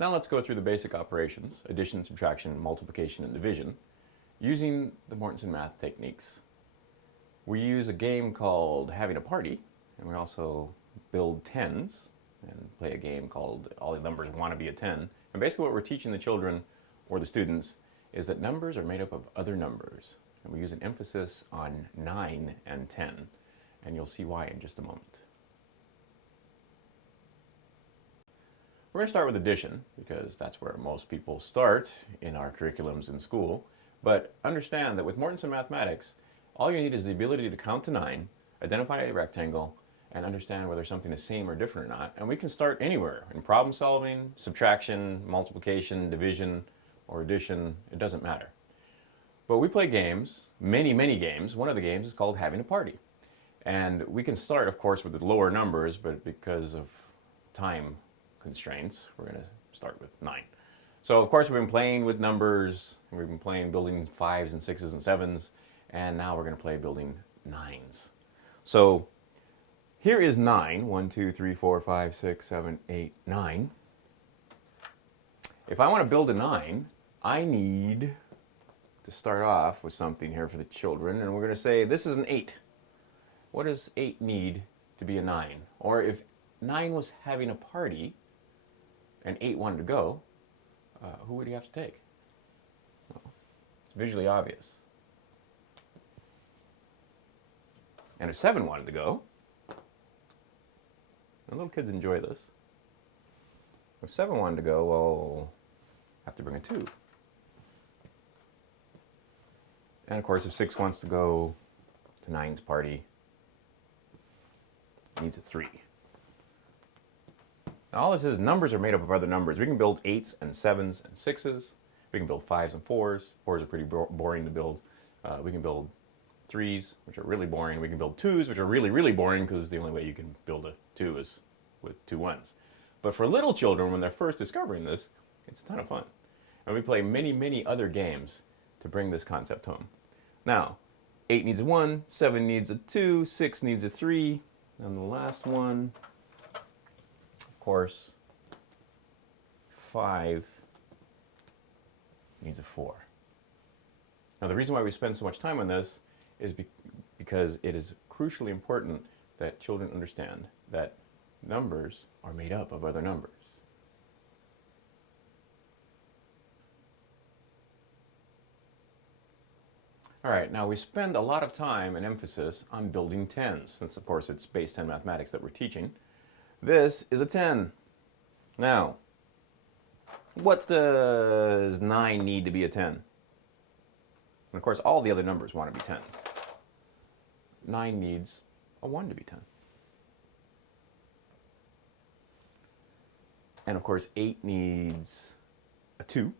Now let's go through the basic operations, addition, subtraction, multiplication, and division, using the Mortensen Math techniques. We use a game called Having a Party, and we also build tens and play a game called All the Numbers Want to Be a 10. And basically what we're teaching the children or the students is that numbers are made up of other numbers. And we use an emphasis on 9 and 10. And you'll see why in just a moment. We're going to start with addition, because that's where most people start in our curriculums in school. But understand that with Mortensen Mathematics, all you need is the ability to count to 9, identify a rectangle, and understand whether something is same or different or not. And we can start anywhere, in problem solving, subtraction, multiplication, division, or addition. It doesn't matter. But we play games, many games. One of the games is called Having a Party. And we can start, of course, with the lower numbers, but because of time constraints, we're going to start with 9. So, of course, we've been playing with numbers, and we've been playing building 5s and 6s and 7s, and now we're going to play building 9s. So, here is 9. 1, 2, 3, 4, 5, 6, 7, 8, 9. If I want to build a 9, I need to start off with something here for the children, and we're going to say this is an 8. What does 8 need to be a 9? Or if 9 was having a party and 8 wanted to go, who would he have to take? Well, it's visually obvious. And if 7 wanted to go, and little kids enjoy this, if 7 wanted to go, well, have to bring a 2. And of course, if 6 wants to go to 9's party, needs a 3. Now all this is, numbers are made up of other numbers. We can build 8s and 7s and 6s. We can build 5s and 4s. 4s are pretty boring to build. We can build 3s, which are really boring. We can build 2s, which are really boring, because the only way you can build a 2 is with 2 1s. But for little children, when they're first discovering this, it's a ton of fun. And we play many other games to bring this concept home. Now, 8 needs a 1, 7 needs a 2, 6 needs a 3, and the last one, of course, 5 needs a 4. Now the reason why we spend so much time on this is because it is crucially important that children understand that numbers are made up of other numbers. All right, now we spend a lot of time and emphasis on building tens, since of course it's base 10 mathematics that we're teaching. This is a 10. Now, what does 9 need to be a 10? And of course, all the other numbers want to be 10s. 9 needs a 1 to be 10. And of course, 8 needs a 2.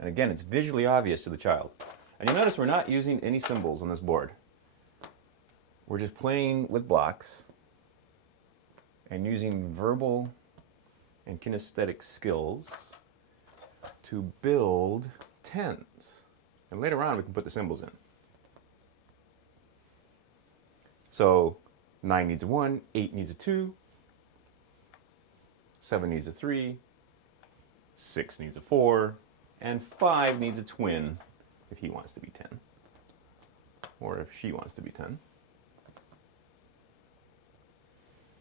And again, it's visually obvious to the child. And you'll notice we're not using any symbols on this board. We're just playing with blocks and using verbal and kinesthetic skills to build tens. And later on, we can put the symbols in. So 9 needs a 1, 8 needs a 2, 7 needs a 3, 6 needs a 4, and 5 needs a twin if he wants to be 10, or if she wants to be 10.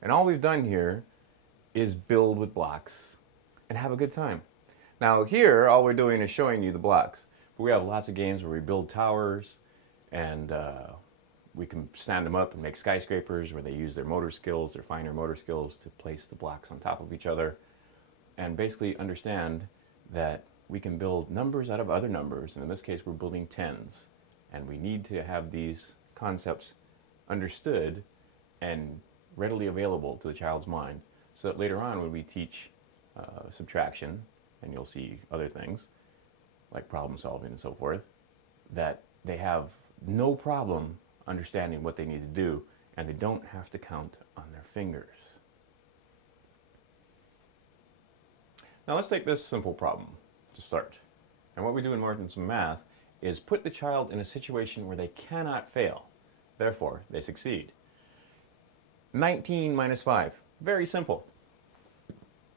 And all we've done here is build with blocks and have a good time. Now here, all we're doing is showing you the blocks. But we have lots of games where we build towers, and we can stand them up and make skyscrapers where they use their motor skills, their finer motor skills, to place the blocks on top of each other and basically understand that we can build numbers out of other numbers, and in this case we're building tens. And we need to have these concepts understood and readily available to the child's mind, so that later on when we teach subtraction, and you'll see other things like problem solving and so forth, that they have no problem understanding what they need to do, and they don't have to count on their fingers. Now let's take this simple problem to start. And what we do in Mortensen Math is put the child in a situation where they cannot fail. Therefore, they succeed. 19 minus 5. Very simple.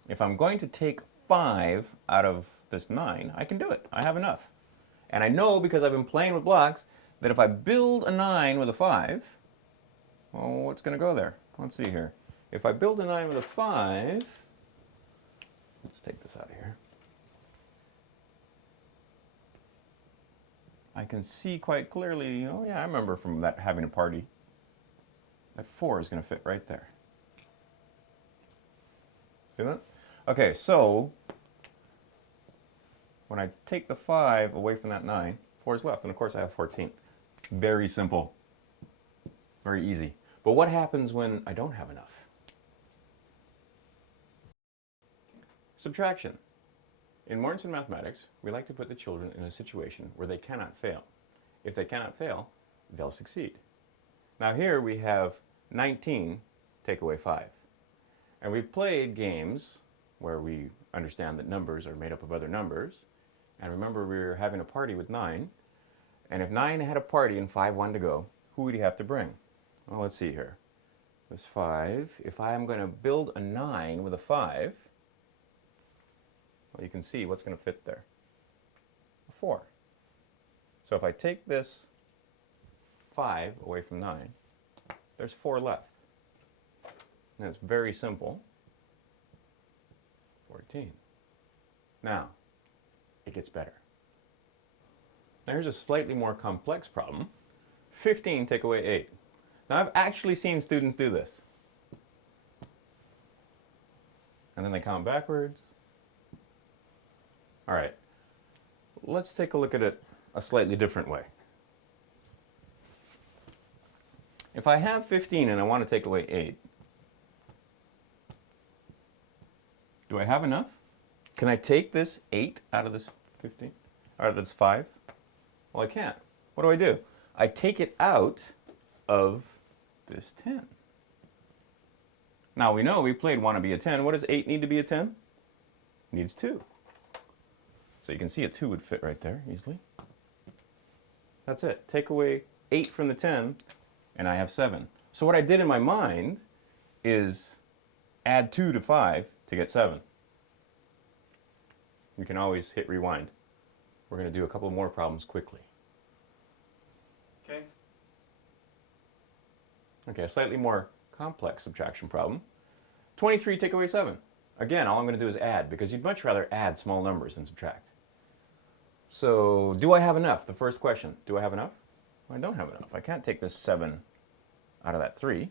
if I'm going to take 5 out of this 9, I can do it. I have enough. And I know, because I've been playing with blocks, that if I build a 9 with a 5, well, what's going to go there? Let's see here. If I build a 9 with a 5, let's take this out of here. I can see quite clearly, oh yeah, I remember from that having a party, that 4 is going to fit right there. See that? Okay, so when I take the 5 away from that 9, 4 is left, and of course I have 14. Very simple. Very easy. But what happens when I don't have enough? Subtraction. In Mortensen mathematics, we like to put the children in a situation where they cannot fail. If they cannot fail, they'll succeed. Now here we have 19 take away 5. And we've played games where we understand that numbers are made up of other numbers. And remember, we were having a party with 9. And if 9 had a party and 5 wanted to go, who would he have to bring? Well, let's see here. There's 5. If I'm going to build a 9 with a 5, well, you can see what's going to fit there. A 4. So if I take this 5 away from 9, there's 4 left. And it's very simple. 14. Now, it gets better. Now here's a slightly more complex problem. 15 take away 8. Now I've actually seen students do this. And then they count backwards. All right, let's take a look at it a slightly different way. If I have 15 and I want to take away 8, do I have enough? Can I take this 8 out of this 15? Out of this 5? Well, I can't. What do? I take it out of this 10. Now we know we played want to be a 10. What does 8 need to be a 10? It needs 2. So you can see a 2 would fit right there easily. That's it. Take away 8 from the 10, and I have 7. So what I did in my mind is add 2 to 5 to get 7. You can always hit rewind. We're going to do a couple more problems quickly. Okay, a slightly more complex subtraction problem. 23 take away 7. Again, all I'm going to do is add, because you'd much rather add small numbers than subtract. So, do I have enough? The first question, do I have enough? Well, I don't have enough. I can't take this 7 out of that 3.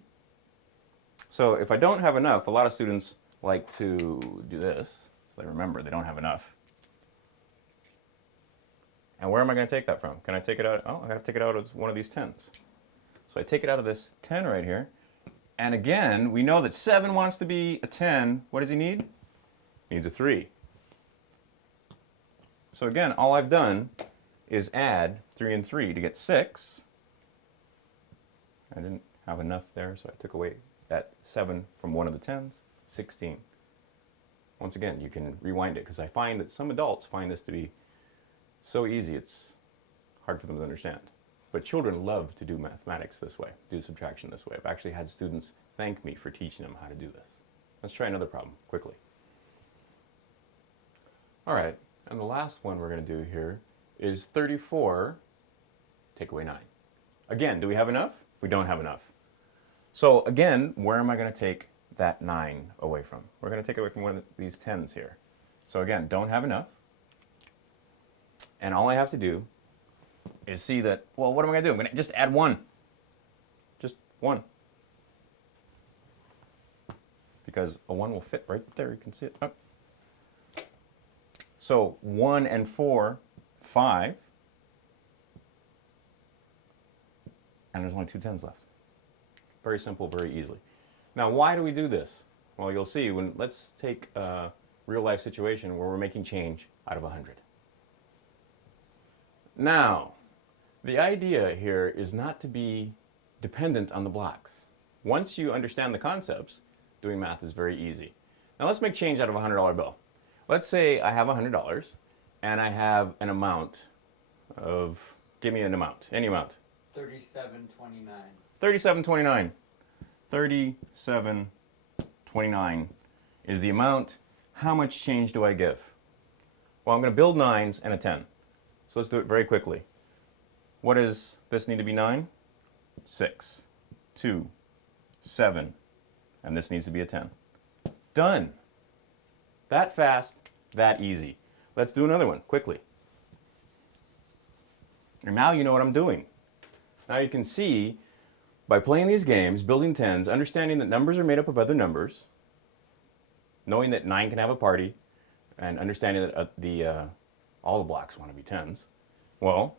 So if I don't have enough, a lot of students like to do this. So they remember they don't have enough. And where am I going to take that from? Can I take it out? Oh, I got to take it out as one of these 10s. So I take it out of this 10 right here. And again, we know that 7 wants to be a 10. What does he need? He needs a 3. So again, all I've done is add 3 and 3 to get 6. I didn't have enough there, so I took away that 7 from one of the 10s. 16. Once again, you can rewind it, because I find that some adults find this to be so easy it's hard for them to understand. But children love to do mathematics this way, do subtraction this way. I've actually had students thank me for teaching them how to do this. Let's try another problem quickly. All right, and the last one we're going to do here is 34 take away 9. Again, do we have enough? We don't have enough. So again, where am I going to take that 9 away from? We're going to take it away from one of these 10s here. So again, don't have enough. And all I have to do is see that, well, what am I going to do? I'm going to just add 1. Just 1. Because a 1 will fit right there. You can see it. Oh. So 1 and 4, 5. And there's only 2 10s left. Very simple, very easily. Now, why do we do this? Well, you'll see. Let's take a real-life situation where we're making change out of 100. Now, the idea here is not to be dependent on the blocks. Once you understand the concepts, doing math is very easy. Now let's make change out of a $100 bill. Let's say I have $100 and I have an amount of, give me an amount, any amount. $37.29. $37.29. $37.29 is the amount how much change do I give? Well, I'm going to build 9s and a 10. So let's do it very quickly. What does this need to be 9? 6, 2, 7, and this needs to be a 10. Done. That fast, that easy. Let's do another one, quickly. And now you know what I'm doing. Now you can see, by playing these games, building 10s, understanding that numbers are made up of other numbers, knowing that 9 can have a party, and understanding that all the blocks want to be 10s, well,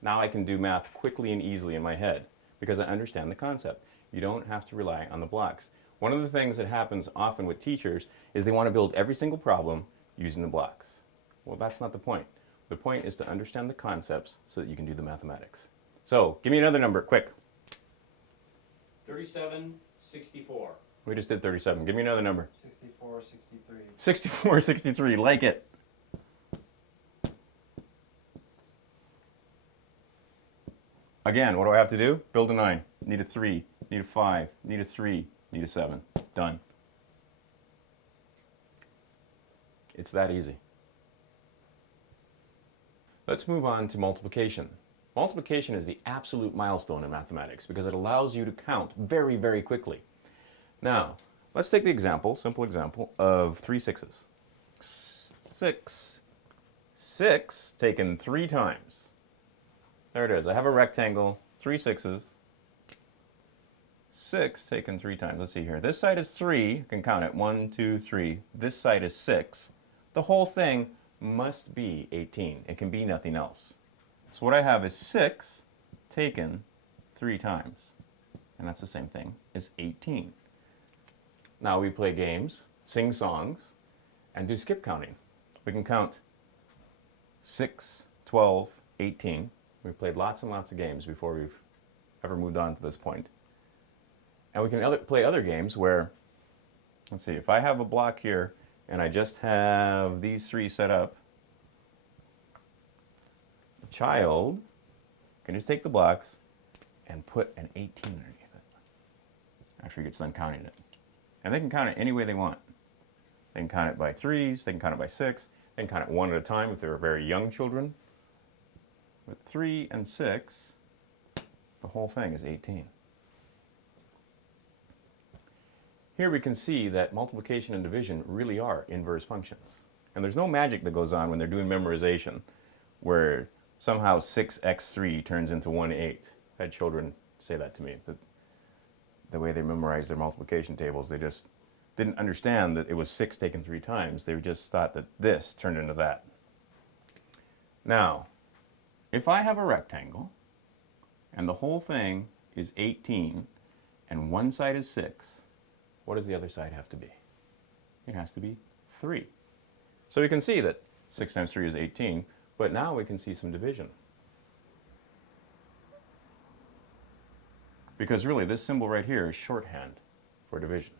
now I can do math quickly and easily in my head because I understand the concept. You don't have to rely on the blocks. One of the things that happens often with teachers is they want to build every single problem using the blocks. Well, that's not the point. The point is to understand the concepts so that you can do the mathematics. So, give me another number, quick. 3764. We just did 37. Give me another number. 6463. 6463, like it. Again, what do I have to do? Build a 9. Need a 3. Need a 5. Need a 3. Need a 7. Done. It's that easy. Let's move on to multiplication. Multiplication is the absolute milestone in mathematics because it allows you to count very, very quickly. Now, let's take the example, simple example, of 3 6s. 6 taken 3 times. There it is. I have a rectangle, 3 6s. 6 taken 3 times. Let's see here. This side is 3. You can count it. 1, 2, 3. This side is 6. The whole thing must be 18. It can be nothing else. So what I have is 6 taken 3 times. And that's the same thing as 18. Now we play games, sing songs, and do skip counting. We can count 6, 12, 18. We've played lots and lots of games before we've ever moved on to this point. And we can play other games where, let's see, if I have a block here and I just have these 3 set up, the child can just take the blocks and put an 18 underneath it after he gets done counting it. And they can count it any way they want. They can count it by 3s, they can count it by 6, they can count it one at a time if they're very young children. With 3 and 6, the whole thing is 18. Here we can see that multiplication and division really are inverse functions. And there's no magic that goes on when they're doing memorization where somehow 6x3 turns into 1/8. I had children say that to me, that the way they memorized their multiplication tables, they just didn't understand that it was 6 taken 3 times. They just thought that this turned into that. Now, if I have a rectangle and the whole thing is 18 and one side is 6, what does the other side have to be? It has to be 3. So we can see that 6 times 3 is 18, but now we can see some division. Because really, this symbol right here is shorthand for division.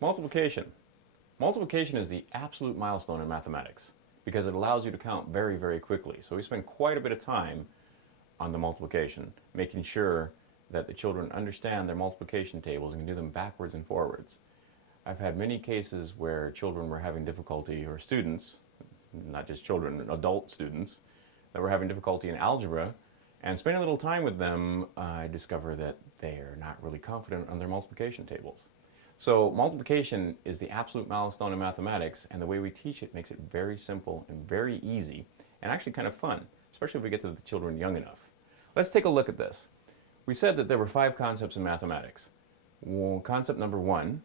Multiplication. Multiplication is the absolute milestone in mathematics because it allows you to count very, very quickly. So we spend quite a bit of time on the multiplication, making sure that the children understand their multiplication tables and can do them backwards and forwards. I've had many cases where children were having difficulty, or students, not just children, adult students, that were having difficulty in algebra, and spending a little time with them, I discover that they are not really confident on their multiplication tables. So multiplication is the absolute milestone in mathematics, and the way we teach it makes it very simple and very easy, and actually kind of fun, especially if we get to the children young enough. Let's take a look at this. We said that there were 5 concepts in mathematics. Well, concept number 1,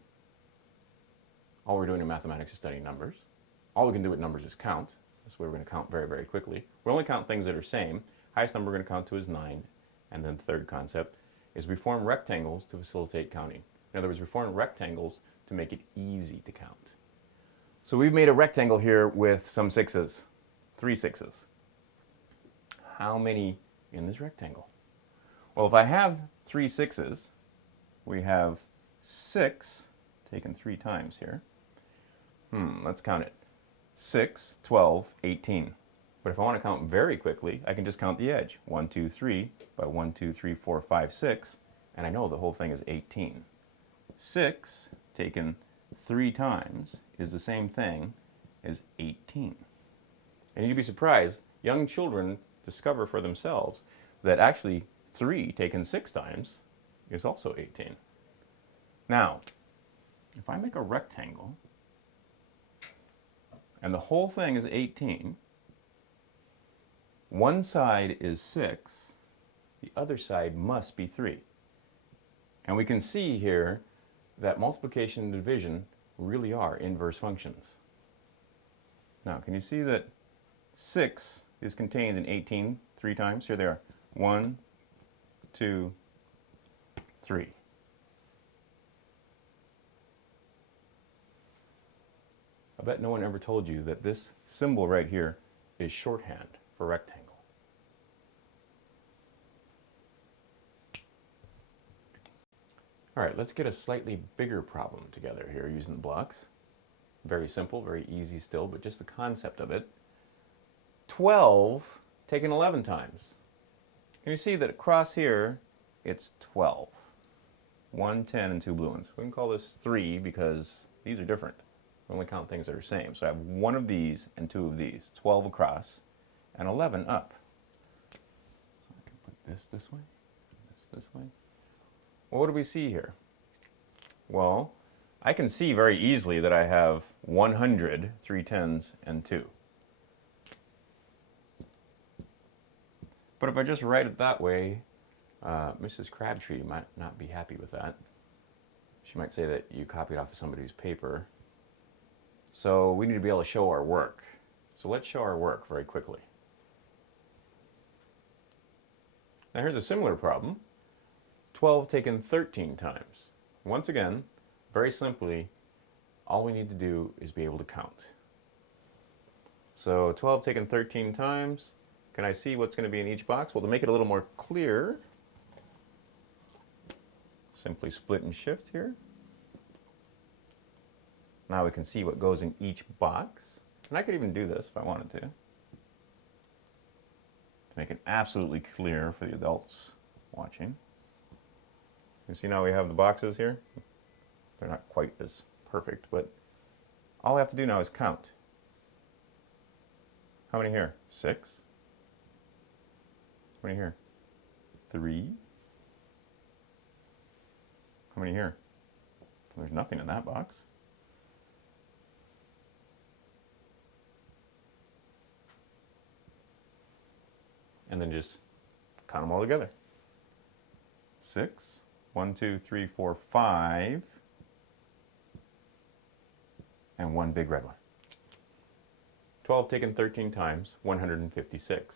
all we're doing in mathematics is studying numbers. All we can do with numbers is count. That's why we're going to count very, very quickly. We only count things that are same. Highest number we're going to count to is 9. And then the third concept is we form rectangles to facilitate counting. In other words, we form rectangles to make it easy to count. So we've made a rectangle here with some 6s, 3 6s. How many in this rectangle? Well, if I have 3 6s, we have 6 taken 3 times here. Let's count it. 6, 12, 18. But if I want to count very quickly, I can just count the edge. 1, 2, 3 by 1, 2, 3, 4, 5, 6, and I know the whole thing is 18. 6 taken 3 times is the same thing as 18. And you'd be surprised, young children discover for themselves that actually 3 taken 6 times is also 18. Now, if I make a rectangle and the whole thing is 18, one side is 6, the other side must be 3. And we can see here that multiplication and division really are inverse functions. Now, can you see that 6 is contained in 18 3 times? Here they are. 1, 2, 3. I bet no one ever told you that this symbol right here is shorthand for rectangle. All right, let's get a slightly bigger problem together here using the blocks. Very simple, very easy still, but just the concept of it. 12 taken 11 times. And you see that across here, it's 12. 1, 10, and 2 blue ones. We can call this 3 because these are different. We only count things that are same. So I have 1 of these and 2 of these. 12 across and 11 up. So I can put this way, this way. Well, what do we see here? Well, I can see very easily that I have 100, 3 tens, and 2. But if I just write it that way, Mrs. Crabtree might not be happy with that. She might say that you copied off of somebody's paper. So we need to be able to show our work. So let's show our work very quickly. Now here's a similar problem. 12 taken 13 times. Once again, very simply, all we need to do is be able to count. So 12 taken 13 times. Can I see what's going to be in each box? Well, to make it a little more clear, simply split and shift here. Now we can see what goes in each box. And I could even do this if I wanted to make it absolutely clear for the adults watching. You see now we have the boxes here. They're not quite as perfect, but all I have to do now is count. How many here? 6. How many here? 3. How many here? There's nothing in that box. And then just count them all together. 6. 1, 2, 3, 4, 5. And one big red one. 12 taken 13 times, 156.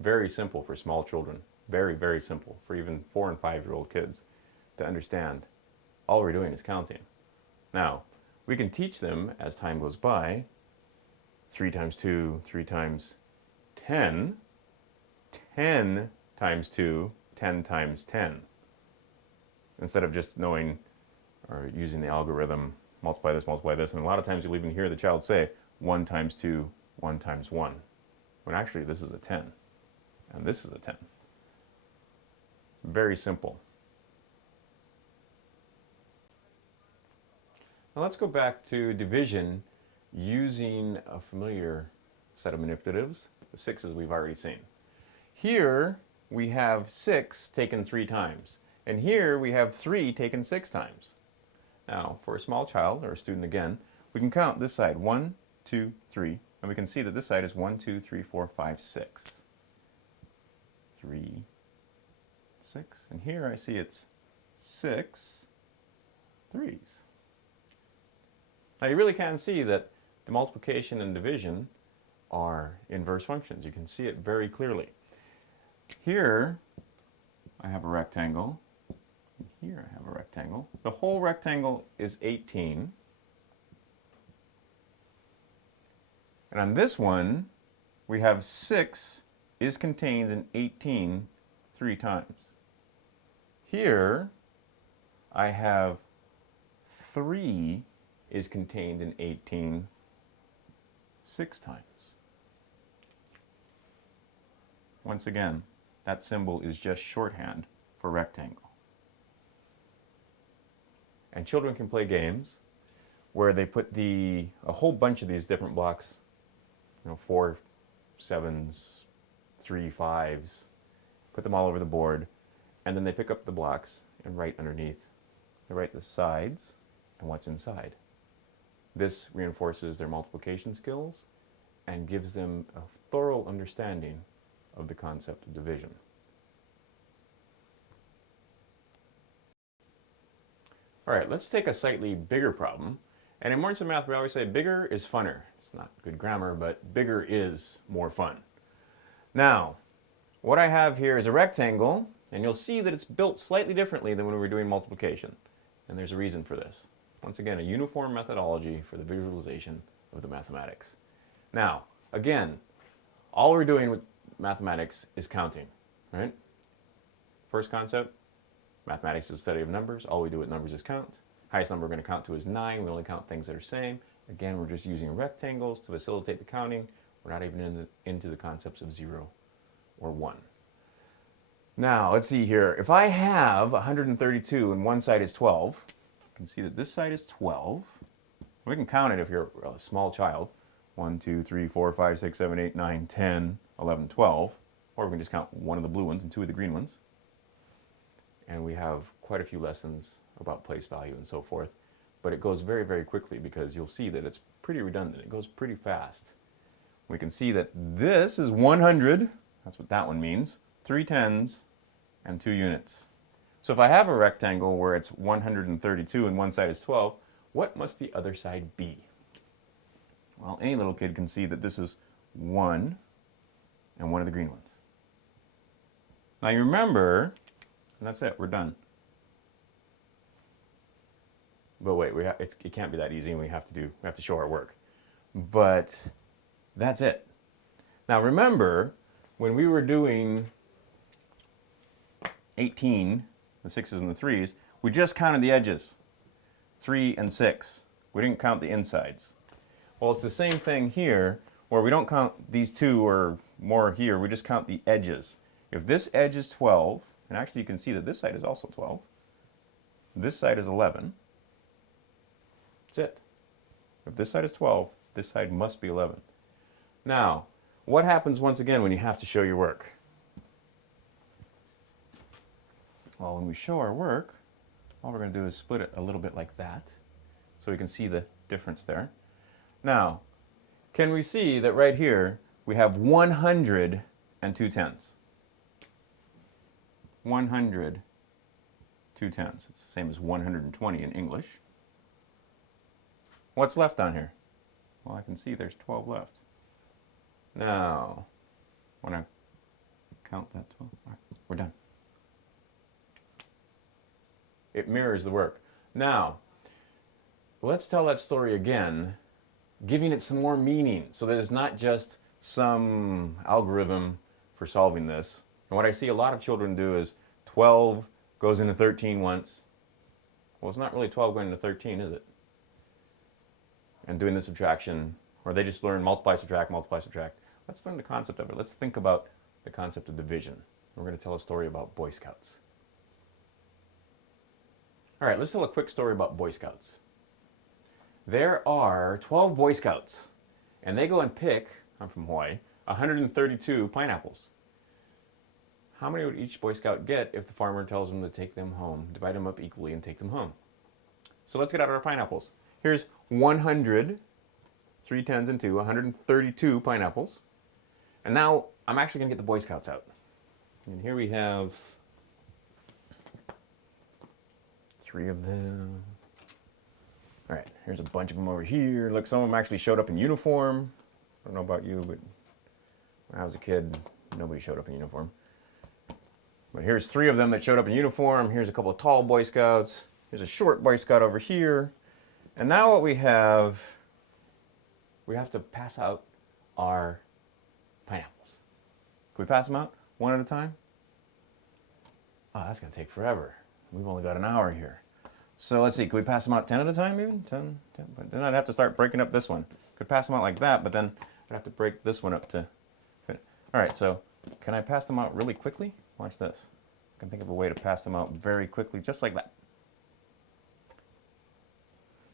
Very simple for small children. Very, very simple for even 4- and 5-year-old kids to understand. All we're doing is counting. Now, we can teach them as time goes by. 3 times 2, 3 times 10. 10 times 2, 10 times 10. Instead of just knowing or using the algorithm, multiply this, and a lot of times you'll even hear the child say 1 times 2, 1 times 1. When actually this is a 10, and this is a 10. Very simple. Now let's go back to division using a familiar set of manipulatives, the 6s we've already seen. Here we have 6 taken 3 times, and here we have 3 taken 6 times. Now, for a small child, or a student again, we can count this side, 1, 2, 3, and we can see that this side is 1, 2, 3, 4, 5, 6. 3, 6, and here I see it's 6 3s. Now you really can see that the multiplication and division are inverse functions. You can see it very clearly. Here I have a rectangle. Here I have a rectangle. The whole rectangle is 18. And on this one, we have 6 is contained in 18 3 times. Here, I have 3 is contained in 18 6 times. Once again, that symbol is just shorthand for rectangle. And children can play games where they put a whole bunch of these different blocks, 4 sevens, 3 fives, put them all over the board, and then they pick up the blocks and write underneath. They write the sides and what's inside. This reinforces their multiplication skills and gives them a thorough understanding of the concept of division. All right, let's take a slightly bigger problem. And in Mortensen Math, we always say bigger is funner. It's not good grammar, but bigger is more fun. Now, what I have here is a rectangle, and you'll see that it's built slightly differently than when we were doing multiplication. And there's a reason for this. Once again, a uniform methodology for the visualization of the mathematics. Now, again, all we're doing with mathematics is counting, right? First concept, mathematics is the study of numbers. All we do with numbers is count. Highest number we're going to count to is 9. We only count things that are same. Again, we're just using rectangles to facilitate the counting. We're not even into the concepts of 0 or 1. Now, let's see here. If I have 132 and one side is 12, you can see that this side is 12. We can count it if you're a small child. 1, 2, 3, 4, 5, 6, 7, 8, 9, 10, 11, 12. Or we can just count one of the blue ones and two of the green ones. And we have quite a few lessons about place value and so forth. But it goes very, very quickly because you'll see that it's pretty redundant. It goes pretty fast. We can see that this is 100. That's what that one means. 3 tens and 2 units. So if I have a rectangle where it's 132 and one side is 12, what must the other side be? Well, any little kid can see that this is 1 and one of the green ones. Now you remember, and that's it, we're done. But wait, it can't be that easy, and we have to show our work. But that's it. Now remember, when we were doing 18, the 6s and the 3s, we just counted the edges, 3 and 6. We didn't count the insides. Well, it's the same thing here, where we don't count these 2 or more here, we just count the edges. If this edge is 12, and actually you can see that this side is also 12, this side is 11, that's it. If this side is 12, this side must be 11. Now, what happens once again when you have to show your work? Well, when we show our work, all we're going to do is split it a little bit like that, so we can see the difference there. Now, can we see that right here we have 100 and 2 tens? 100, 2 tens. It's the same as 120 in English. What's left on here? Well, I can see there's 12 left. Now, when I count that 12, all right, we're done. It mirrors the work. Now, let's tell that story again, giving it some more meaning so that it's not just some algorithm for solving this. And what I see a lot of children do is 12 goes into 13 once. Well, it's not really 12 going into 13, is it? And doing the subtraction, or they just learn multiply, subtract, multiply, subtract. Let's learn the concept of it. Let's think about the concept of division. We're going to tell a story about Boy Scouts. All right, let's tell a quick story about Boy Scouts. There are 12 Boy Scouts, and they go and pick, I'm from Hawaii, 132 pineapples. How many would each Boy Scout get if the farmer tells them to take them home, divide them up equally and take them home? So let's get out our pineapples. Here's 100, 3 tens and 2, 132 pineapples. And now I'm actually going to get the Boy Scouts out. And here we have 3 of them. All right, here's a bunch of them over here. Look, some of them actually showed up in uniform. I don't know about you, but when I was a kid, nobody showed up in uniform. But here's 3 of them that showed up in uniform. Here's a couple of tall Boy Scouts. Here's a short Boy Scout over here. And now what we have to pass out our pineapples. Can we pass them out one at a time? Oh, that's going to take forever. We've only got an hour here. So let's see, could we pass them out 10 at a time even? 10, but then I'd have to start breaking up this one. Could pass them out like that, but then I'd have to break this one up to fit. All right, so can I pass them out really quickly? Watch this. I can think of a way to pass them out very quickly, just like that.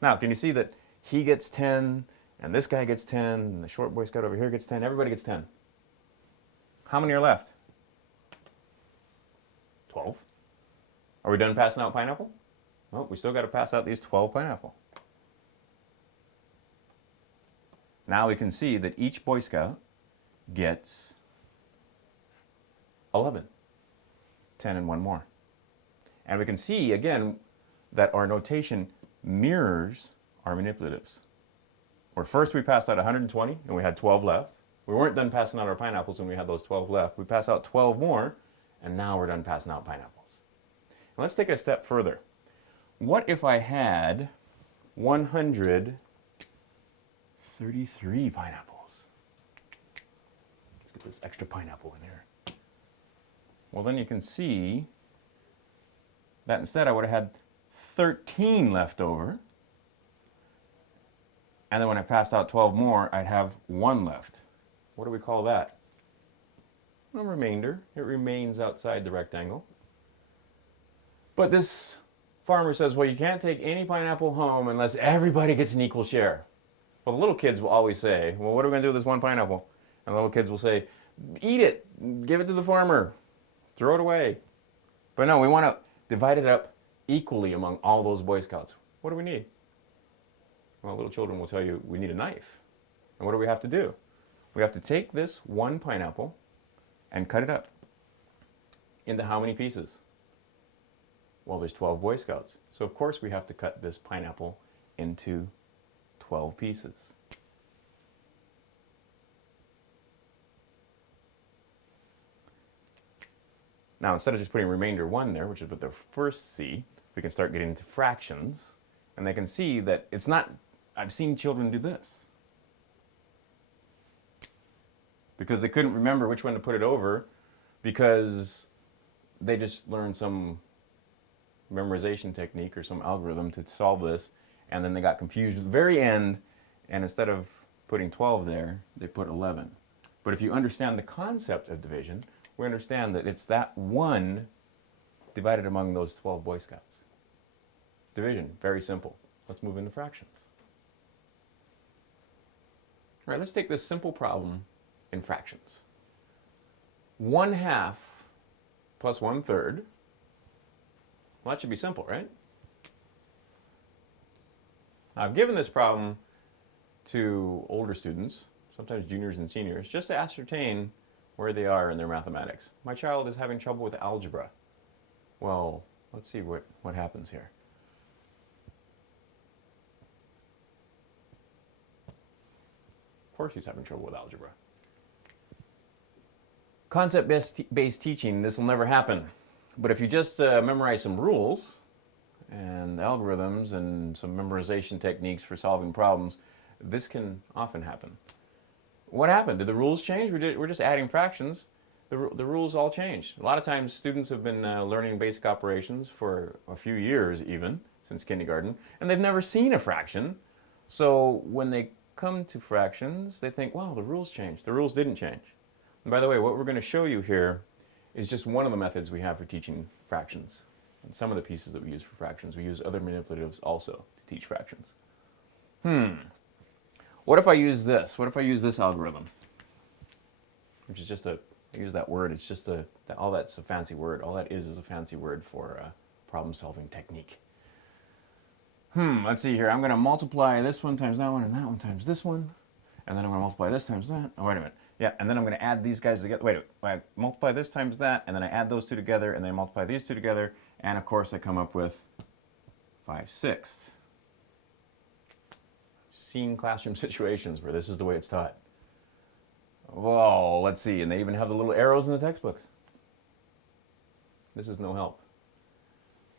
Now, can you see that he gets 10, and this guy gets 10, and the short Boy Scout over here gets 10, everybody gets 10. How many are left? 12. Are we done passing out pineapple? Well, we still got to pass out these 12 pineapple. Now we can see that each Boy Scout gets 11. 10 and one more. And we can see, again, that our notation mirrors our manipulatives. Where first we passed out 120 and we had 12 left. We weren't done passing out our pineapples when we had those 12 left. We passed out 12 more, and now we're done passing out pineapples. And let's take it a step further. What if I had 133 pineapples? Let's get this extra pineapple in here. Well, then you can see that instead I would have had 13 left over. And then when I passed out 12 more, I'd have 1 left. What do we call that? A remainder. It remains outside the rectangle. But this farmer says, well, you can't take any pineapple home unless everybody gets an equal share. Well, the little kids will always say, well, what are we going to do with this one pineapple? And the little kids will say, eat it, give it to the farmer, throw it away. But no, we want to divide it up equally among all those Boy Scouts. What do we need? Well, little children will tell you we need a knife. And what do we have to do? We have to take this one pineapple and cut it up into how many pieces? Well, there's 12 Boy Scouts. So of course we have to cut this pineapple into 12 pieces. Now, instead of just putting remainder 1 there, which is what the first C, we can start getting into fractions. And they can see that it's not, I've seen children do this. Because they couldn't remember which one to put it over, because they just learned some memorization technique or some algorithm to solve this, and then they got confused at the very end, and instead of putting 12 there, they put 11. But if you understand the concept of division, we understand that it's that 1 divided among those 12 Boy Scouts. Division, very simple. Let's move into fractions. All right, let's take this simple problem in fractions. 1/2 plus 1/3. Well, that should be simple, right? I've given this problem to older students, sometimes juniors and seniors, just to ascertain where they are in their mathematics. My child is having trouble with algebra. Well, let's see what happens here. Of course he's having trouble with algebra. Concept-based teaching, this will never happen. But if you just memorize some rules and algorithms and some memorization techniques for solving problems, this can often happen. What happened? Did the rules change? We're just adding fractions. The rules all changed. A lot of times students have been learning basic operations for a few years even, since kindergarten, and they've never seen a fraction. So when they come to fractions, they think, wow, the rules changed. The rules didn't change. And by the way, what we're going to show you here is just one of the methods we have for teaching fractions. And some of the pieces that we use for fractions, we use other manipulatives also to teach fractions. What if I use this? What if I use this algorithm? Which is just I use that word, it's just all that's a fancy word. All that is a fancy word for problem-solving technique. Let's see here. I'm going to multiply this one times that one, and that one times this one. And then I'm going to multiply this times that. Oh, wait a minute. Yeah, and then I'm going to add these guys together. Wait, I multiply this times that, and then I add those two together, and then I multiply these two together, and of course I come up with 5/6. Seen classroom situations where this is the way it's taught. Well, let's see, and they even have the little arrows in the textbooks. This is no help.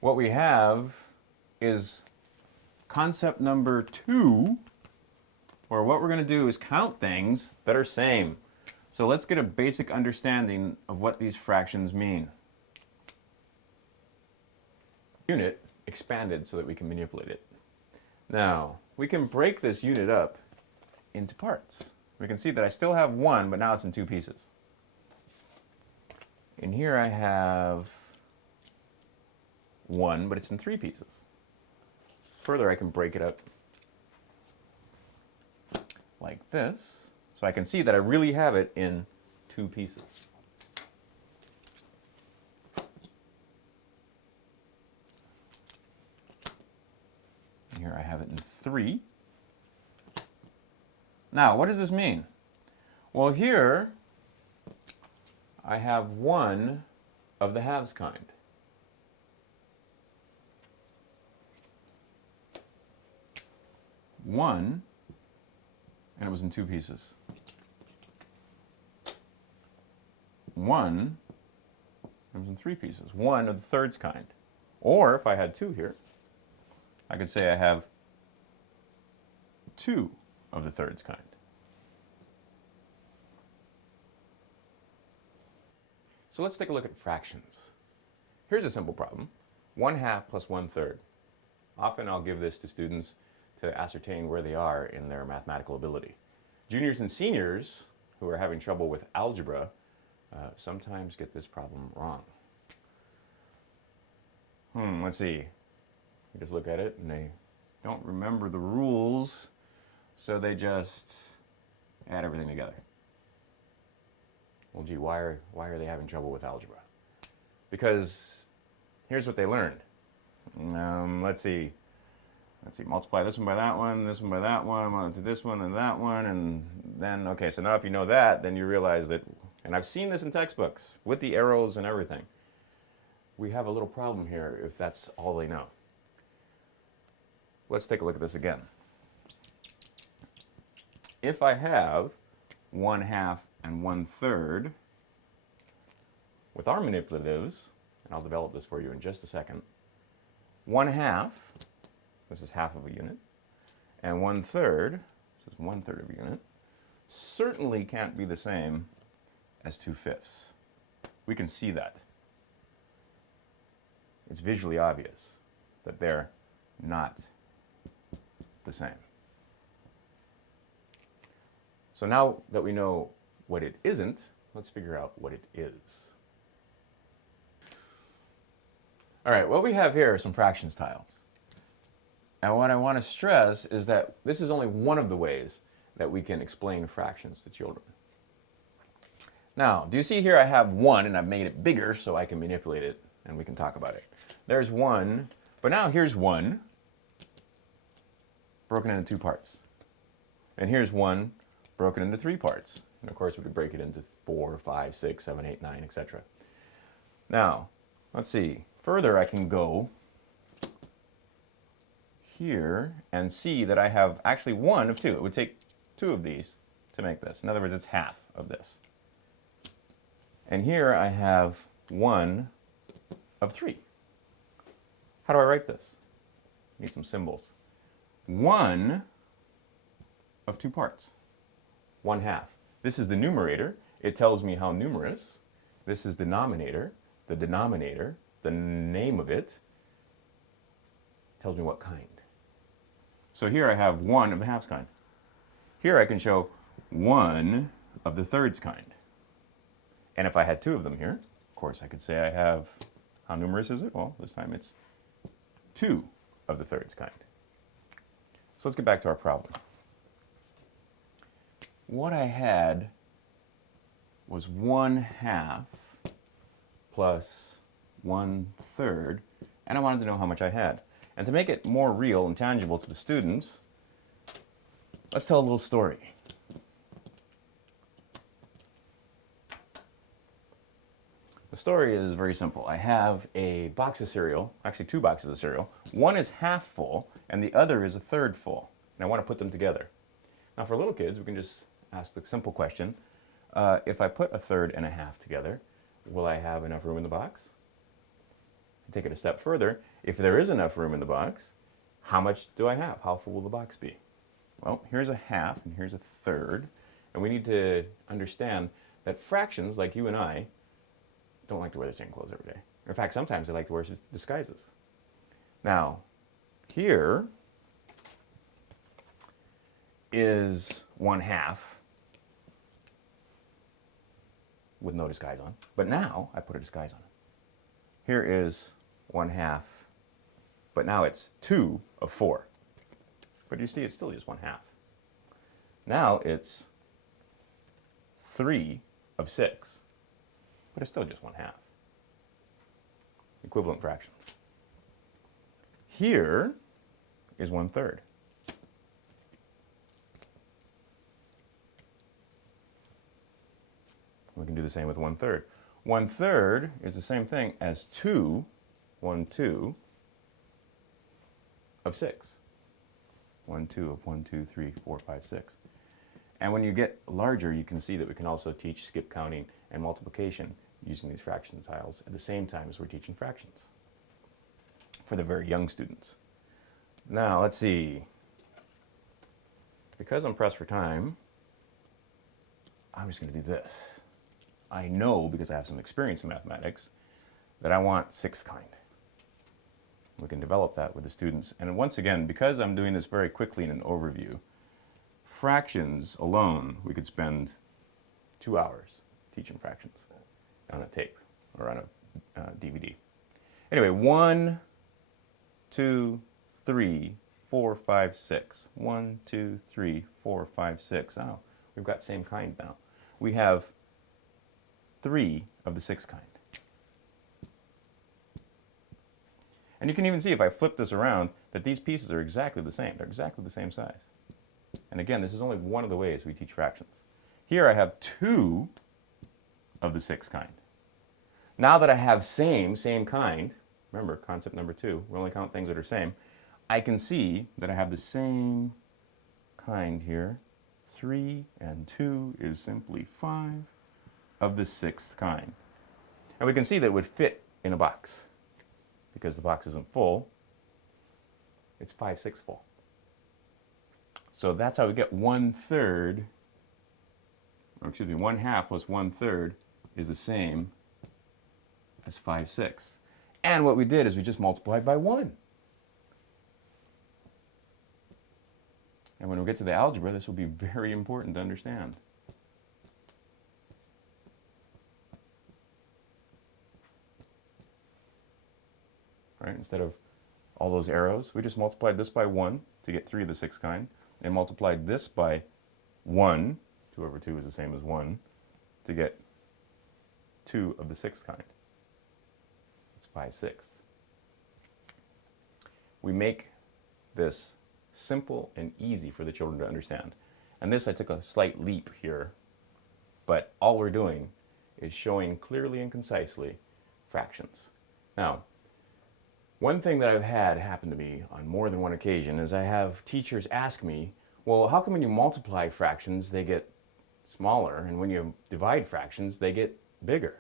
What we have is concept number 2, where what we're going to do is count things that are same. So let's get a basic understanding of what these fractions mean. Unit expanded so that we can manipulate it. Now, we can break this unit up into parts. We can see that I still have 1, but now it's in 2 pieces. In here I have 1, but it's in 3 pieces. Further, I can break it up like this, so I can see that I really have it in 2 pieces. Here I have it in 3. Now, what does this mean? Well, here I have 1 of the halves kind. One, and it was in 2 pieces. 1, it was in 3 pieces. 1 of the thirds kind. Or if I had 2 here, I could say I have 2 of the thirds kind. So let's take a look at fractions. Here's a simple problem. 1/2 plus 1/3. Often I'll give this to students to ascertain where they are in their mathematical ability. Juniors and seniors who are having trouble with algebra sometimes get this problem wrong. Let's see. You just look at it and they don't remember the rules, so they just add everything together. Well, gee, why are they having trouble with algebra? Because here's what they learned. Let's see, multiply this one by that one by that one, to this one and that one, and then, okay, so now if you know that, then you realize that, and I've seen this in textbooks, with the arrows and everything. We have a little problem here if that's all they know. Let's take a look at this again. If I have 1/2 and 1/3, with our manipulatives, and I'll develop this for you in just a second, 1/2, this is half of a unit, and 1/3, this is 1/3 of a unit, certainly can't be the same as 2/5. We can see that. It's visually obvious that they're not the same. So now that we know what it isn't, let's figure out what it is. All right, what we have here are some fractions tiles. And what I want to stress is that this is only one of the ways that we can explain fractions to children. Now, do you see here I have 1 and I've made it bigger so I can manipulate it and we can talk about it. There's 1, but now here's 1 broken into 2 parts. And here's 1 broken into 3 parts. And of course we could break it into 4, 5, 6, 7, 8, 9, etc. Now, let's see. Further, I can go here and see that I have actually 1 of 2. It would take 2 of these to make this. In other words, it's half of this. And here I have 1 of 3. How do I write this? I need some symbols. 1 of 2 parts. 1/2. This is the numerator. It tells me how numerous. This is denominator. The denominator, the name of it, tells me what kind. So here I have 1 of the halves kind. Here I can show 1 of the thirds kind. And if I had 2 of them here, of course I could say I have, how numerous is it? Well, this time it's 2 of the thirds kind. So let's get back to our problem. What I had was 1/2 plus 1/3, and I wanted to know how much I had. And to make it more real and tangible to the students, let's tell a little story. The story is very simple. I have a box of cereal, actually 2 boxes of cereal. One is half full, and the other is a third full. And I want to put them together. Now for little kids, we can just ask the simple question, if I put a third and a half together, will I have enough room in the box? To take it a step further, if there is enough room in the box, how much do I have? How full will the box be? Well, here's a half and here's a third, and we need to understand that fractions, like you and I, don't like to wear the same clothes every day. In fact, sometimes they like to wear disguises. Now, here is 1/2 with no disguise on. But now I put a disguise on. Here is 1/2 but now it's 2 of 4. But you see, it's still just 1/2. Now it's 3 of 6, but it's still just 1/2. Equivalent fractions. Here is 1/3. We can do the same with 1/3. 1/3 is the same thing as 2, 1/2 of 6. 1/2 of 1, 2, 3, 4, 5, 6. And when you get larger, you can see that we can also teach skip counting and multiplication using these fraction tiles at the same time as we're teaching fractions for the very young students. Now, let's see. Because I'm pressed for time, I'm just going to do this. I know, because I have some experience in mathematics, that I want 6th kind. We can develop that with the students. And once again, because I'm doing this very quickly in an overview, fractions alone, we could spend 2 hours teaching fractions on a tape or on a DVD. Anyway, 1, 2, 3, 4, 5, 6. 1, 2, 3, 4, 5, 6. Oh, we've got same kind now. We have 3 of the 6th kind. And you can even see if I flip this around that these pieces are exactly the same. They're exactly the same size. And again, this is only one of the ways we teach fractions. Here I have 2 of the 6th kind. Now that I have same kind, remember concept number 2, we only count things that are same, I can see that I have the same kind here. 3 and 2 is simply 5 of the 6th kind. And we can see that it would fit in a box. Because the box isn't full, it's 5/6 full. So that's how we get 1/3, or excuse me, 1/2 plus 1/3 is the same as 5/6. And what we did is we just multiplied by 1. And when we get to the algebra, this will be very important to understand. Right? Instead of all those arrows, we just multiplied this by 1 to get 3 of the 6th kind, and multiplied this by 1, 2 over 2 is the same as 1, to get 2 of the 6th kind. It's 5/6. We make this simple and easy for the children to understand. And this, I took a slight leap here, but all we're doing is showing clearly and concisely fractions. Now, one thing that I've had happen to me on more than one occasion is I have teachers ask me, well, how come when you multiply fractions they get smaller, and when you divide fractions they get bigger?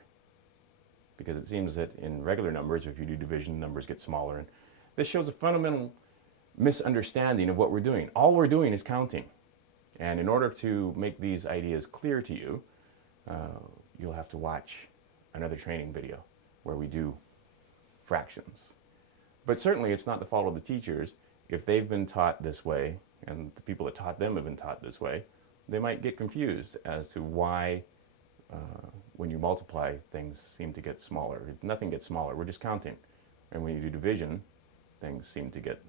Because it seems that in regular numbers, if you do division, numbers get smaller. And this shows a fundamental misunderstanding of what we're doing. All we're doing is counting. And in order to make these ideas clear to you, you'll have to watch another training video where we do fractions. But certainly it's not the fault of the teachers. If they've been taught this way, and the people that taught them have been taught this way, they might get confused as to why when you multiply, things seem to get smaller. Nothing gets smaller, we're just counting. And when you do division, things seem to get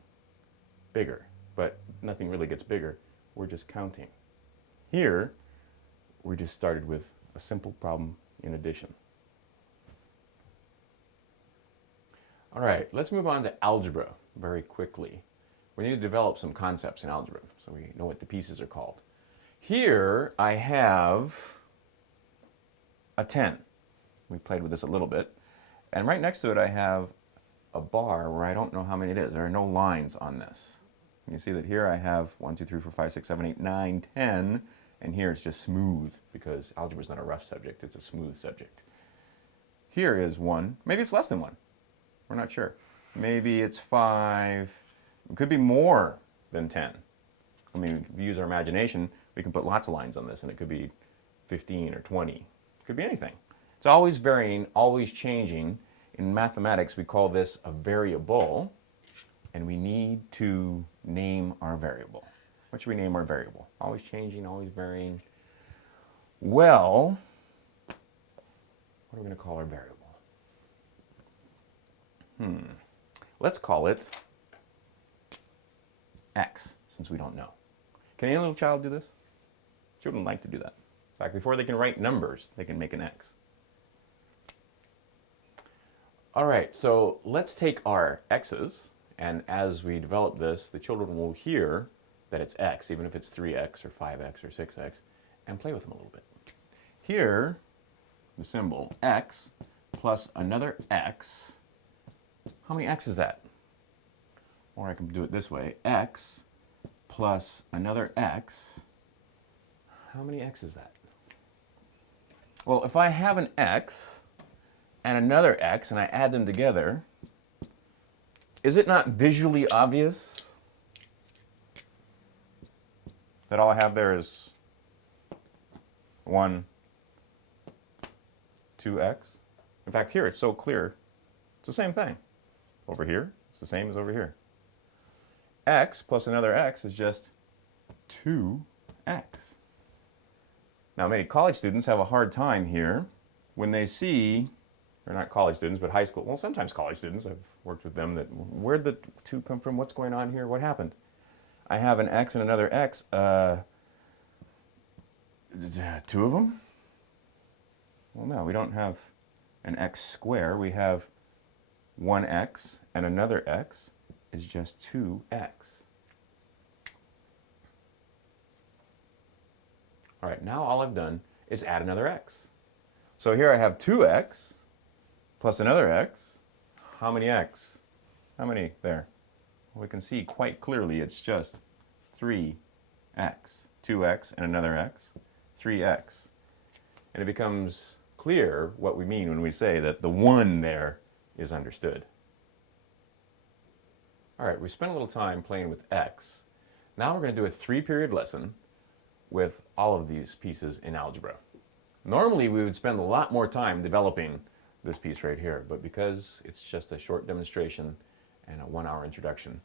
bigger. But nothing really gets bigger, we're just counting. Here, we just started with a simple problem in addition. All right, let's move on to algebra very quickly. We need to develop some concepts in algebra so we know what the pieces are called. Here I have a 10. We played with this a little bit. And right next to it I have a bar where I don't know how many it is. There are no lines on this. You see that here I have 1, 2, 3, 4, 5, 6, 7, 8, 9, 10, and here it's just smooth because algebra is not a rough subject, it's a smooth subject. Here is 1, maybe it's less than 1. We're not sure. Maybe it's 5. It could be more than 10. I mean, if we use our imagination, we can put lots of lines on this, and it could be 15 or 20. It could be anything. It's always varying, always changing. In mathematics, we call this a variable, and we need to name our variable. What should we name our variable? Always changing, always varying. Well, what are we going to call our variable? Let's call it x, since we don't know. Can any little child do this? Children like to do that. In fact, before they can write numbers, they can make an x. All right, so let's take our x's, and as we develop this, the children will hear that it's x, even if it's 3x or 5x or 6x, and play with them a little bit. Here, the symbol x plus another x. How many x is that? Or I can do it this way, x plus another x. How many x is that? Well, if I have an x and another x and I add them together, is it not visually obvious that all I have there is 1, 2x? In fact, here it's so clear, it's the same thing. Over here, it's the same as over here. X plus another x is just 2x. Now, many college students have a hard time here when they see, or not college students, but high school, well, sometimes college students, I've worked with them, that where'd the 2 come from? What's going on here? What happened? I have an x and another x, 2 of them? Well, no, we don't have an x square. We have 1x and another x is just 2x. All right, now all I've done is add another x. So here I have 2x plus another x. How many x? How many there? Well, we can see quite clearly it's just 3x. 2x and another x, 3x. And it becomes clear what we mean when we say that the 1 there is understood. All right, we spent a little time playing with x. Now we're going to do a 3-period lesson with all of these pieces in algebra. Normally we would spend a lot more time developing this piece right here, but because it's just a short demonstration and a 1-hour introduction,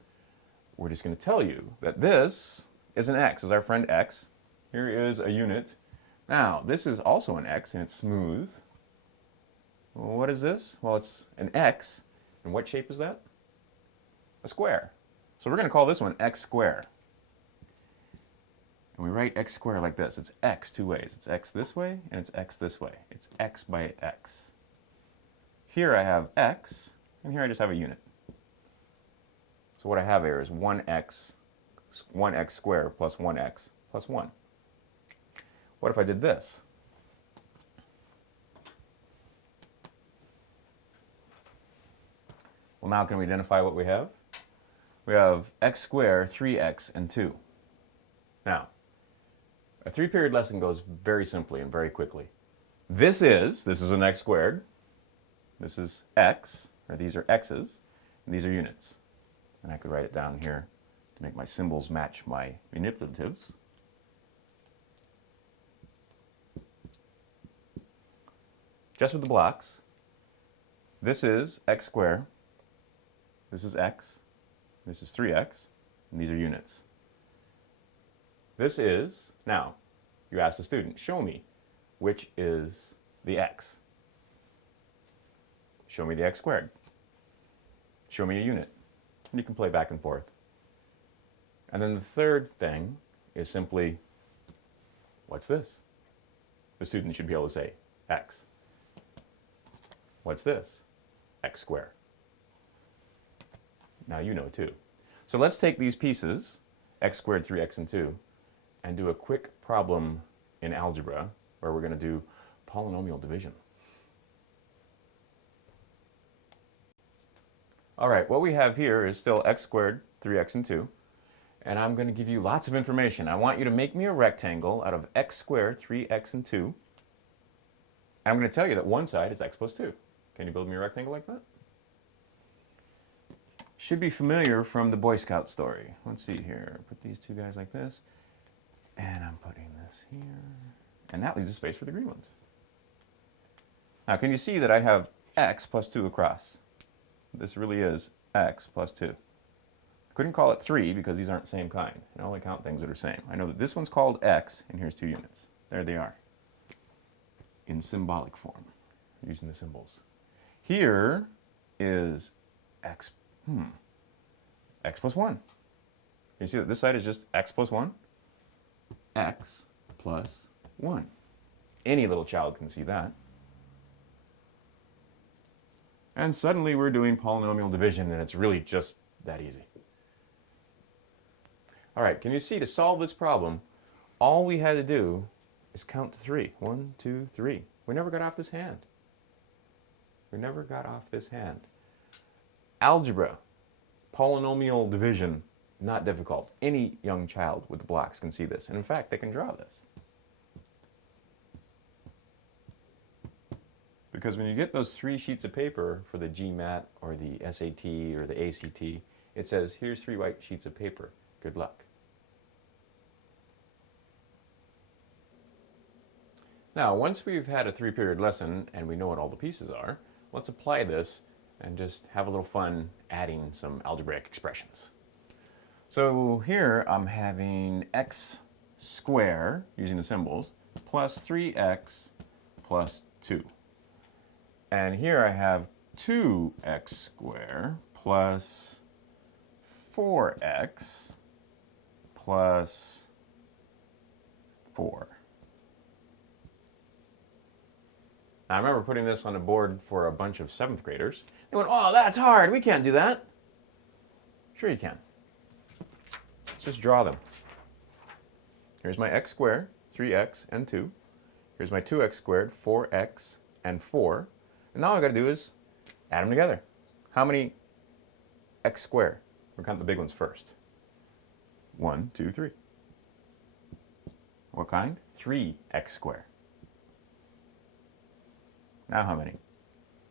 we're just going to tell you that this is an x, is our friend x. Here is a unit. Now, this is also an x and it's smooth. Well, what is this? Well, it's an x. And what shape is that? A square. So we're going to call this one x squared. And we write x squared like this. It's x 2 ways. It's x this way and it's x this way. It's x by x. Here I have x, and here I just have a unit. So what I have here is 1x squared plus 1x plus 1. What if I did this? Well, now can we identify what we have? We have x squared, 3x, and 2. Now, a 3-period lesson goes very simply and very quickly. This is an x squared. This is x, or these are x's, and these are units. And I could write it down here to make my symbols match my manipulatives. Just with the blocks. This is x squared. This is x. This is 3x. And these are units. This is, now, you ask the student, show me which is the x. Show me the x squared. Show me a unit. And you can play back and forth. And then the third thing is simply, what's this? The student should be able to say, x. What's this? X squared. Now you know too. So let's take these pieces, x squared, 3x, and 2, and do a quick problem in algebra where we're going to do polynomial division. All right, what we have here is still x squared, 3x, and 2. And I'm going to give you lots of information. I want you to make me a rectangle out of x squared, 3x, and 2. And I'm going to tell you that one side is x plus 2. Can you build me a rectangle like that? Should be familiar from the Boy Scout story. Let's see here. Put these two guys like this. And I'm putting this here. And that leaves a space for the green ones. Now, can you see that I have x plus 2 across? This really is x plus 2. Couldn't call it 3 because these aren't the same kind. I only count things that are same. I know that this one's called x, and here's 2 units. There they are. In symbolic form, using the symbols. Here is x plus 1. You see that this side is just x plus 1? X plus 1. Any little child can see that. And suddenly we're doing polynomial division, and it's really just that easy. All right, can you see, to solve this problem, all we had to do is count to 3. 1, 2, 3. We never got off this hand. We never got off this hand. Algebra, polynomial division, not difficult. Any young child with the blocks can see this. And in fact, they can draw this. Because when you get those 3 sheets of paper for the GMAT or the SAT or the ACT, it says, here's 3 white sheets of paper. Good luck. Now, once we've had a 3-period lesson and we know what all the pieces are, let's apply this and just have a little fun adding some algebraic expressions. So here I'm having x squared, using the symbols, plus 3x plus 2. And here I have 2x squared plus 4x plus 4. Now, I remember putting this on a board for a bunch of 7th graders. They went, oh, that's hard. We can't do that. Sure you can. Let's just draw them. Here's my x squared, 3x and 2. Here's my 2x squared, 4x and 4. And now all I've got to do is add them together. How many x squared? We'll count the big ones first. 1, 2, 3. What kind? 3x squared. Now how many?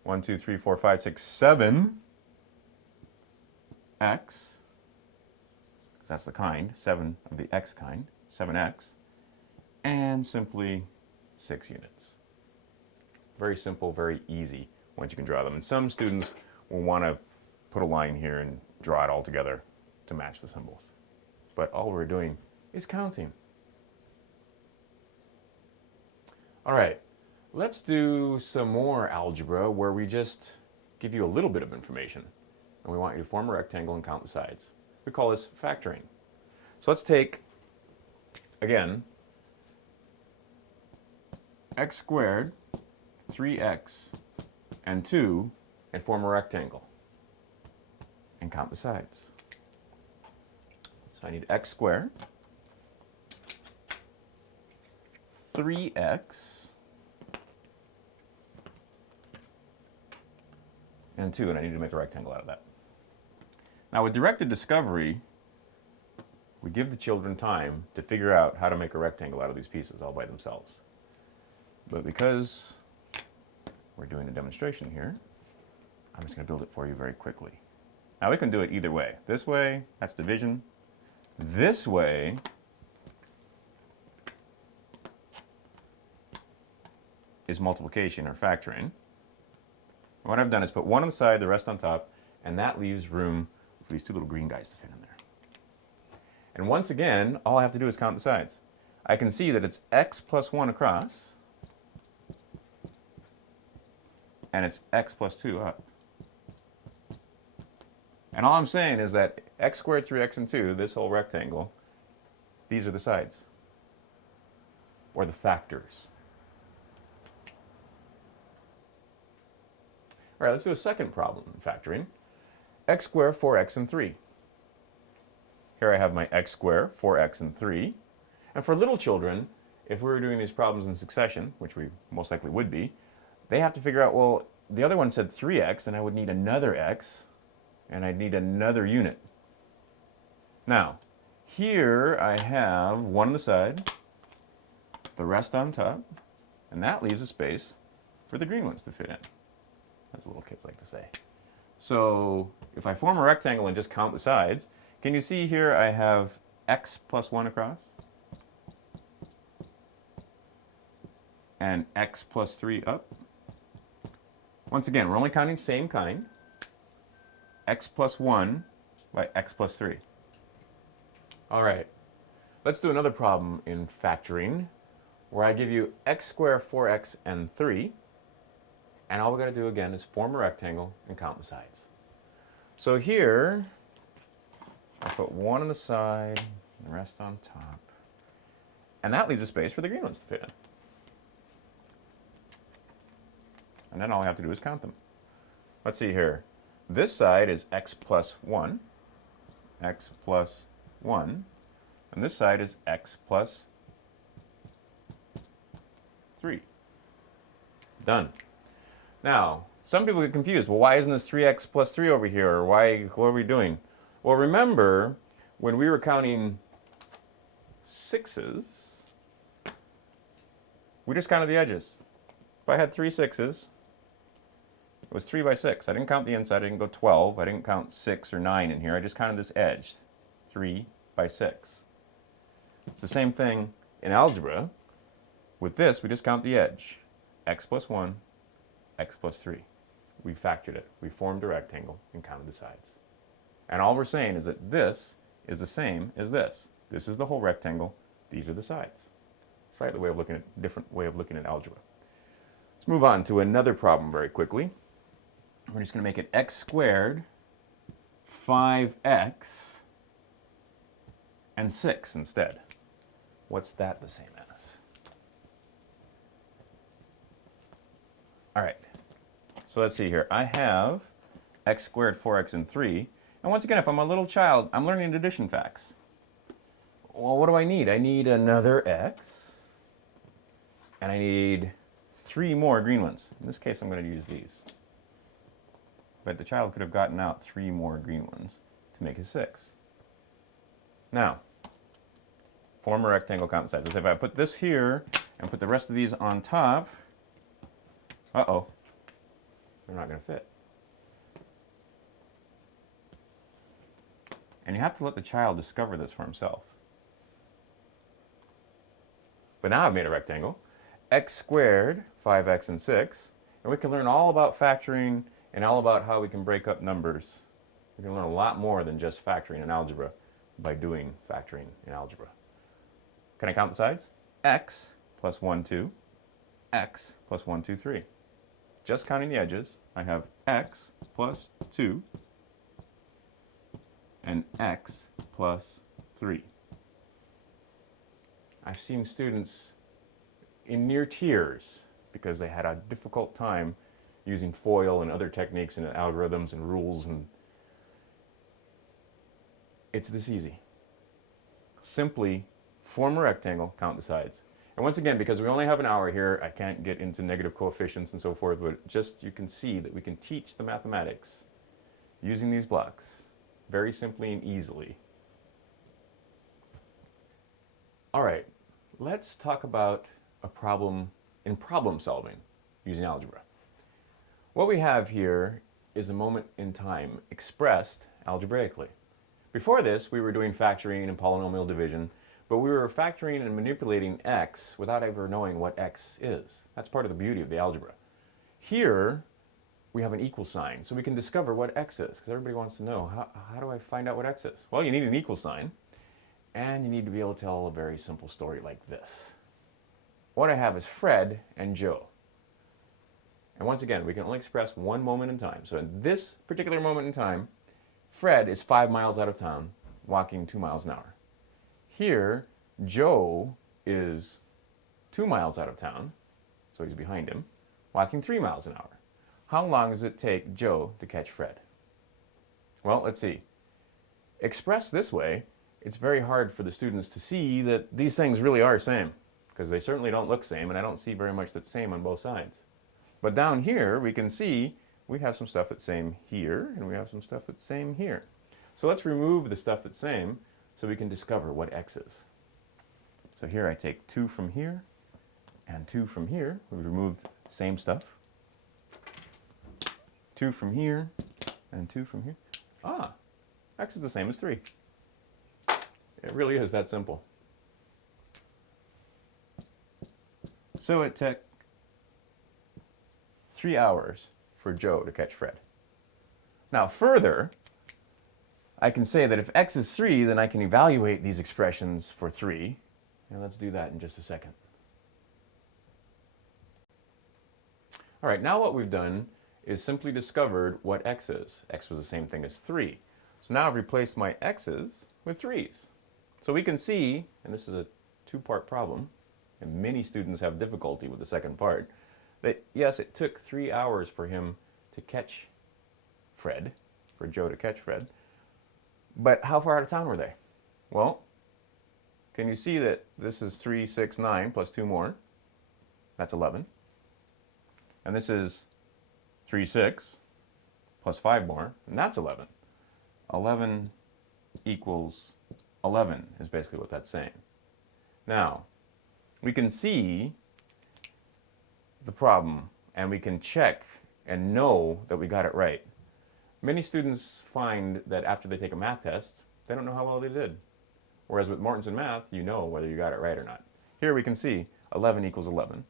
1, 2, 3, 4, 5, 6, 7 x. Because that's the kind. 7 of the x kind. 7x. And simply 6 units. Very simple, very easy once you can draw them. And some students will want to put a line here and draw it all together to match the symbols. But all we're doing is counting. All right, let's do some more algebra where we just give you a little bit of information. And we want you to form a rectangle and count the sides. We call this factoring. So let's take, again, x squared, 3x, and 2, and form a rectangle. And count the sides. So I need x squared, 3x, and 2, and I need to make a rectangle out of that. Now with directed discovery, we give the children time to figure out how to make a rectangle out of these pieces all by themselves. But because we're doing a demonstration here, I'm just going to build it for you very quickly. Now we can do it either way. This way, that's division. This way, is multiplication or factoring. What I've done is put one on the side, the rest on top, and that leaves room for these 2 little green guys to fit in there. And once again, all I have to do is count the sides. I can see that it's x plus 1 across, and it's x plus 2 up. And all I'm saying is that x squared, 3x, and 2, this whole rectangle, these are the sides, or the factors. All right, let's do a second problem in factoring. X squared, 4x, and 3. Here I have my x squared, 4x, and 3. And for little children, if we were doing these problems in succession, which we most likely would be, they have to figure out, well, the other one said 3x, and I would need another x, and I'd need another unit. Now, here I have 1 on the side, the rest on top, and that leaves a space for the green ones to fit in, as little kids like to say. So if I form a rectangle and just count the sides, can you see here I have x plus 1 across, and x plus 3 up. Once again, we're only counting same kind, x plus 1 by x plus 3. All right, let's do another problem in factoring where I give you x squared, 4x, and 3. And all we're going to do again is form a rectangle and count the sides. So here, I put one on the side, and the rest on top. And that leaves a space for the green ones to fit in. And then all I have to do is count them. Let's see here. This side is x plus 1, x plus 1, and this side is x plus 3. Done. Now, some people get confused. Well, why isn't this 3x plus 3 over here? Or what are we doing? Well, remember, when we were counting 6s, we just counted the edges. If I had 3 6s, it was 3 by 6. I didn't count the inside. I didn't go 12. I didn't count 6 or 9 in here. I just counted this edge, 3 by 6. It's the same thing in algebra. With this, we just count the edge, x plus 1, x plus 3. We factored it. We formed a rectangle and counted the sides. And all we're saying is that this is the same as this. This is the whole rectangle. These are the sides. Slightly way of looking at, different way of looking at algebra. Let's move on to another problem very quickly. We're just going to make it x squared, 5x, and 6 instead. What's that the same as? All right, so let's see here. I have x squared, 4x, and 3. And once again, if I'm a little child, I'm learning addition facts. Well, what do I need? I need another x, and I need 3 more green ones. In this case, I'm going to use these. But the child could have gotten out 3 more green ones to make his 6. Now, form a rectangle, count the sides. Let's say if I put this here and put the rest of these on top, uh-oh, they're not going to fit. And you have to let the child discover this for himself. But now I've made a rectangle, x squared, 5x, and 6, and we can learn all about factoring and all about how we can break up numbers. We can learn a lot more than just factoring in algebra by doing factoring in algebra. Can I count the sides? X plus 1, 2, x plus 1, 2, 3. Just counting the edges, I have x plus 2 and x plus 3. I've seen students in near tears because they had a difficult time using FOIL and other techniques and algorithms and rules, and it's this easy. Simply form a rectangle, count the sides. And once again, because we only have an hour here, I can't get into negative coefficients and so forth, but just you can see that we can teach the mathematics using these blocks very simply and easily. All right, let's talk about a problem in problem solving using algebra. What we have here is a moment in time expressed algebraically. Before this, we were doing factoring and polynomial division, but we were factoring and manipulating x without ever knowing what x is. That's part of the beauty of the algebra. Here, we have an equal sign, so we can discover what x is, because everybody wants to know, how do I find out what x is? Well, you need an equal sign, and you need to be able to tell a very simple story like this. What I have is Fred and Joe. And once again, we can only express one moment in time. So in this particular moment in time, Fred is 5 miles out of town, walking 2 miles an hour. Here, Joe is 2 miles out of town, so he's behind him, walking 3 miles an hour. How long does it take Joe to catch Fred? Well, let's see. Expressed this way, it's very hard for the students to see that these things really are same, because they certainly don't look same, and I don't see very much that's same on both sides. But down here, we can see we have some stuff that's same here, and we have some stuff that's same here. So let's remove the stuff that's same so we can discover what x is. So here I take 2 from here and 2 from here. We've removed same stuff. 2 from here and 2 from here. Ah, x is the same as 3. It really is that simple. So it took 3 hours for Joe to catch Fred. Now further, I can say that if x is 3, then I can evaluate these expressions for 3. And let's do that in just a second. All right, now what we've done is simply discovered what x is. X was the same thing as 3. So now I've replaced my x's with 3's. So we can see, and this is a two-part problem, and many students have difficulty with the second part, that yes, it took 3 hours for him to catch Fred, for Joe to catch Fred, but how far out of town were they? Well, can you see that this is 3, 6, 9 plus 2 more? That's 11. And this is 3, 6 plus 5 more, and that's 11. 11 equals 11 is basically what that's saying. Now, we can see the problem and we can check and know that we got it right. Many students find that after they take a math test, they don't know how well they did. Whereas with Mortensen Math, you know whether you got it right or not. Here we can see 11 equals 11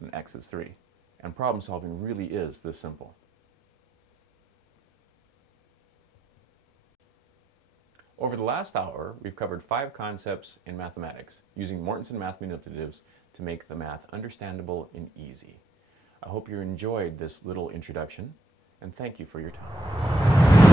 and x is 3. And problem solving really is this simple. Over the last hour, we've covered 5 concepts in mathematics using Mortensen Math manipulatives to make the math understandable and easy. I hope you enjoyed this little introduction, and thank you for your time.